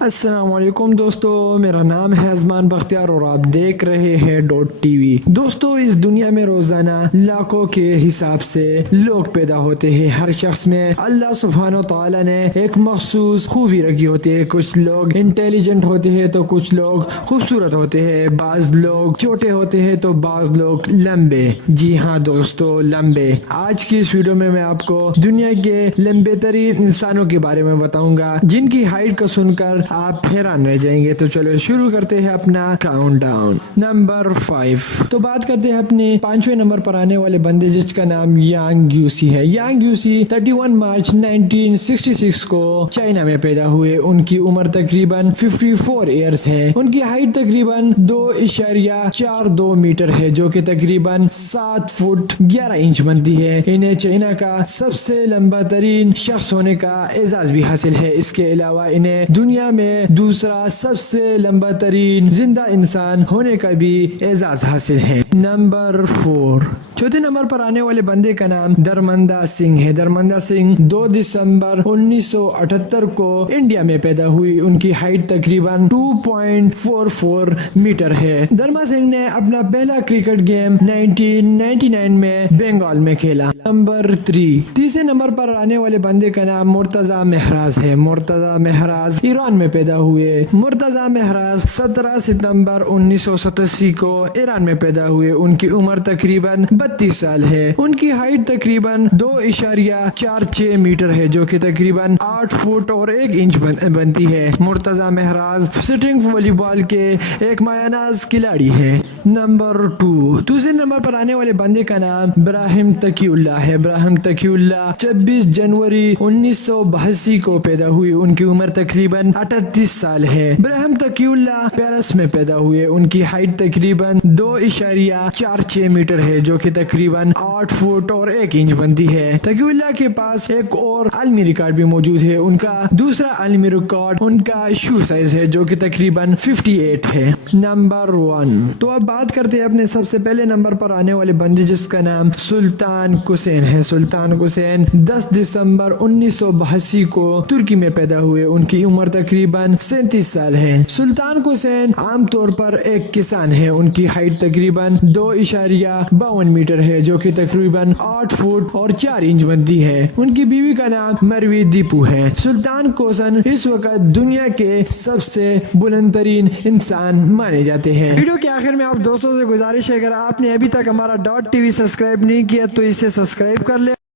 السلام علیکم دوستو، میرا نام ہے ازمان بختیار اور آپ دیکھ رہے ہیں ڈاٹ ٹی وی۔ دوستو، اس دنیا میں روزانہ لاکھوں کے حساب سے لوگ پیدا ہوتے ہیں۔ ہر شخص میں اللہ سبحانہ و تعالی نے ایک مخصوص خوبی رکھی ہوتی ہے۔ کچھ لوگ انٹیلیجنٹ ہوتے ہیں تو کچھ لوگ خوبصورت ہوتے ہیں، بعض لوگ چھوٹے ہوتے ہیں تو بعض لوگ لمبے۔ جی ہاں دوستو، لمبے۔ آج کی اس ویڈیو میں آپ کو دنیا کے لمبے ترین انسانوں کے بارے میں بتاؤں گا، جن کی ہائٹ کو سن کر آپ حیران رہ جائیں گے۔ تو چلو شروع کرتے ہیں اپنا کاؤنٹ ڈاؤن۔ نمبر 5، تو بات کرتے ہیں اپنے 5ویں نمبر پر آنے والے بندے، جس کا نام یانگ یوسی ہے۔ یانگ یوسی 31 مارچ 1966 کو چائنا میں پیدا ہوئے۔ ان کی عمر تقریباً 54 ایئرس ہے۔ ان کی ہائٹ تقریباً 2.42 میٹر ہے، جو کہ تقریباً 7 فٹ 11 انچ بنتی ہے۔ انہیں چائنا کا سب سے لمبا ترین شخص ہونے کا اعزاز بھی حاصل ہے۔ اس کے علاوہ انہیں دنیا میں دوسرا سب سے لمبا ترین زندہ انسان ہونے کا بھی اعزاز حاصل ہے۔ نمبر 4، چوتھے نمبر پر آنے والے بندے کا نام دھرمندر سنگھ ہے۔ دھرمندر سنگھ 2 دسمبر 1978 کو انڈیا میں پیدا ہوئی۔ ان کی ہائٹ تقریباً 2.44 میٹر ہے۔ دھرمندر سنگھ نے اپنا پہلا کرکٹ گیم 1999 میں بنگال میں کھیلا۔ نمبر 3، تیسرے نمبر پر آنے والے بندے کا نام مرتضی مہراز ہے۔ مرتضی مہراز ایران میں پیدا ہوئے۔ مرتضی مہراز 17 ستمبر 1987 کو ایران میں پیدا ہوئے۔ ان کی عمر تقریباً 32 سال ہے۔ ان کی ہائٹ تقریباً 2.46 میٹر ہے، جو کہ تقریباً 8 فٹ اور 1 انچ بنتی ہے۔ مرتضی مہراز سٹنگ والی بال کے ایک مایہ ناز کھلاڑی ہے۔ نمبر 2، دوسرے نمبر پر آنے والے بندے کا نام ابراہیم تقی اللہ ہے۔ ابراہیم تقی اللہ 26 جنوری 1982 کو پیدا ہوئی۔ ان کی عمر تقریباً 38 سال ہے۔ ابراہیم تقی اللہ پیرس میں پیدا ہوئے۔ ان کی ہائٹ تقریباً 2.46 میٹر ہے، جو کہ تقریباً 8 فٹ اور 1 انچ بنتی ہے۔ تقی اللہ کے پاس ایک اور عالمی ریکارڈ بھی موجود ہے۔ ان کا دوسرا عالمی ریکارڈ ان کا شو سائز ہے، جو کہ تقریباً 58 ہے۔ نمبر 1، تو اب بات کرتے ہیں اپنے سب سے پہلے نمبر پر آنے والے بندے، جس کا نام سلطان حسین ہے۔ سلطان حسین 10 دسمبر 1982 کو ترکی میں پیدا ہوئے۔ ان کی عمر تقریباً 37 سال ہے۔ سلطان حسین عام طور پر ایک کسان ہے۔ ان کی ہائٹ تقریباً 2.52 میٹر ہے، جو کہ تقریباً 8 فٹ اور 4 انچ بنتی ہے۔ ان کی بیوی کا نام مروی دیپو ہے۔ سلطان حسین اس وقت دنیا کے سب سے بلند ترین انسان مانے جاتے ہیں۔ ویڈیو کے آخر میں آپ دوستوں سے گزارش ہے، اگر آپ نے ابھی تک ہمارا ڈاٹ ٹی وی سبسکرائب نہیں کیا تو اسے سبسکرائب کر لیں۔